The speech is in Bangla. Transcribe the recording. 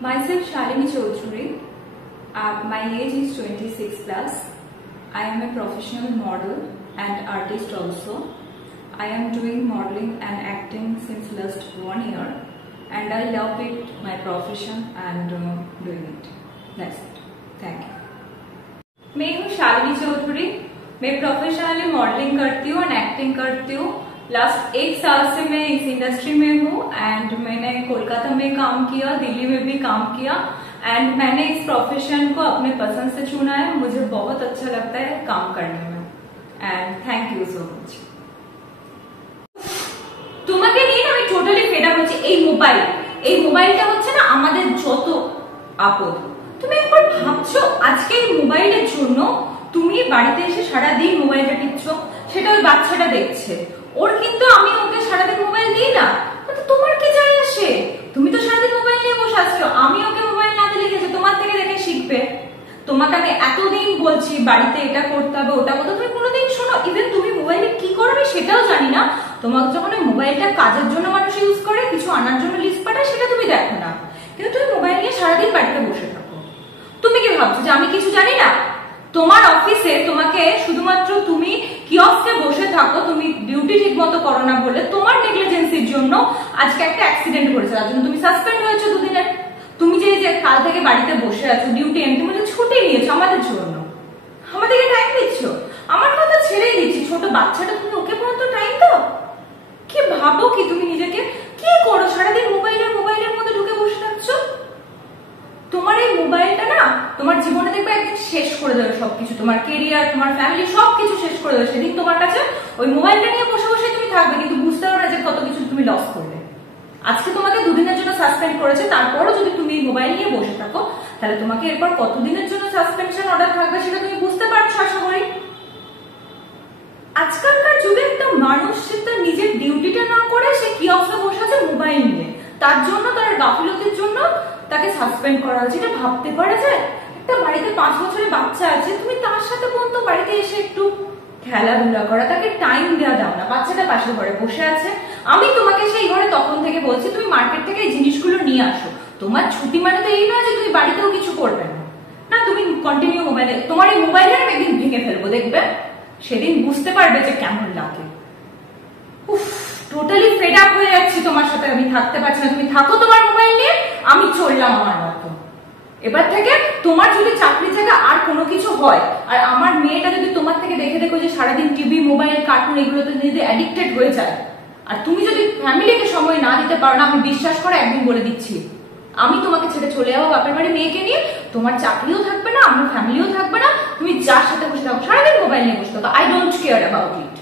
Myself Shalini Chaudhary. My age is 26 plus. I am a professional model and artist also. I am doing modeling and acting since last 1 year, and I love it, my profession, and doing it. That's it. Thank you. मैं हूँ शालिनी चौधरी. मैं प्रोफेशनली मॉडलिंग करती हूँ एंड एक्टिंग करती हूँ. लास्ट 1 साल से मैं इस इंडस्ट्री में हूँ एंड मैंने कोलकाता में काम किया, दिल्ली में भी काम किया एंड मैंने इस प्रोफेशन को अपने पसंद से चुना है. मुझे बहुत अच्छा लगता है काम करने में and thank you so much. তোমাকে নিয়ে আমি টোটালি ফেড আপ হচ্ছি. এই মোবাইলটা হচ্ছে না আমাদের যত আপদ. তুমি একবার ভাবছো আজকে এই মোবাইলের জন্য তুমি বাড়িতে এসে সারাদিন মোবাইলটা টিপছো, সেটা ওই বাচ্চাটা দেখছে. ওর কিন্তু আমি ওকে সারাদিন মোবাইল দিই না, তোমার কি যায় আসে? তুমি তো সারাদিন মোবাইল নিয়ে বসে আছো. আমি ওকে মোবাইল না দিলে গেছে তোমার থেকে দেখে শিখবে. তোমাকে আমি এতদিন বলছি বাড়িতে এটা করতে হবে ওটা করতে, তুমি কোনোদিন শোনো. ইভেন তুমি মোবাইলে কি করবে সেটাও জানি না. তোমাকে যখন ওই মোবাইলটা কাজের জন্য মানুষ ইউজ করে, কিছু আনার জন্য লিস্ট পাঠায়, সেটা তুমি দেখো না. কিন্তু তুমি মোবাইল নিয়ে সারাদিন বাড়িতে বসে থাকো. তুমি কি ভাবছো যে আমি কিছু জানি না? তোমার অফিসে তোমাকে শুধুমাত্র তুমি কিয়স্কে বসে থাকো, তুমি ডিউটি ঠিক মতো করো না বলে তোমার নেগলিজেন্সির জন্য আজকে একটা অ্যাক্সিডেন্ট করেছে, তার জন্য তুমি সাসপেন্ড হয়েছো 2 দিনের. তুমি যে কাল থেকে বাড়িতে বসে আছো ডিউটি এমনি মধ্যে ছুটি নিয়েছো আমাদের জন্য, আমাদেরকে টাইম দিচ্ছ. আমার কথা ছেড়েই দিচ্ছি, ছোট বাচ্চাটা তুমি ওকে পর্যন্ত টাইম দাও? কি ভাবো কি তুমি নিজেকে? কি করো সারাদিন মোবাইলের মধ্যে ঢুকে বসে থাকছো? তোমার এই মোবাইলটা না তোমার জীবনে দেখবে একদিন শেষ করে দেবে সবকিছু, তোমার কেরিয়ার, তোমার ফ্যামিলি সবকিছু শেষ করে দেবে. সেদিন তোমার কাছে ওই মোবাইলটা নিয়ে বসে বসে তুমি থাকবে, কিন্তু বুঝতে পারবে না যে কত কিছু তুমি লস করলে. আজকে তোমাকে 2 দিনের জন্য সাসপেন্ড করেছে, তারপরও যদি তুমি মোবাইল নিয়ে বসে থাকো তাহলে তোমাকে এরপর কতদিনের জন্য সাসপেনশন অর্ডার থাকবে সেটা তুমি বুঝতে পারছো আশা করি. আজকালকার যুগে একটা মানুষ তার নিজের ডিউটিটা না করে সে কিয়স্কে বসে আছে মোবাইল নিয়ে, তার জন্য তার গাফিলতির জন্য তাকে সাসপেন্ড করা হয়েছে. এটা ভাবতে পারা যায়? একটা বাড়িতে 5 বছরের বাচ্চা আছে, তুমি তার সাথে পর্যন্ত বাড়িতে এসে একটু খেলাধুলা করা, তাকে টাইম দেওয়া দাও না. বাচ্চাটা পাশের ঘরে বসে আছে, আমি তোমাকে সেই ঘরে তখন থেকে বলছি তুমি মার্কেট থেকে এই জিনিসগুলো নিয়ে আসো. তোমার ছুটি মানে তো এই নয় যে তুমি বাড়িতেও কিছু করবে না. না, তুমি কন্টিনিউ মোবাইলে, তোমার এই মোবাইলে আমি একদিন ভেঙে ফেলবো, দেখবে সেদিন বুঝতে পারবে যে কেমন লাগে. উফ, টোটালি ফেড আপ হয়ে যাচ্ছি তোমার সাথে, আমি থাকতে পারছি না. তুমি থাকো তোমার মোবাইল নিয়ে, আমি চললাম আমার মতো. এবার থেকে তোমার যদি চাকরি জায়গা আর কোনো কিছু হয়, আর আমার মেয়েটা যদি তোমার থেকে দেখে দেখো যে সারাদিন টিভি, মোবাইল, কার্টুন এগুলোতে যদি অ্যাডিক্টেড হয়ে যায়, আর তুমি যদি ফ্যামিলিকে সময় না দিতে পারো না, আমি বিশ্বাস করে একদিন বলে দিচ্ছি আমি তোমাকে ছেড়ে চলে যাবো বাপের বাড়ি মেয়েকে নিয়ে. তোমার চাকরিও থাকবে না, আমার ফ্যামিলিও থাকবে না. তুমি যার সাথে বসে থাকো সারাদিন মোবাইল নিয়ে বসে থাকো. I don't care about it.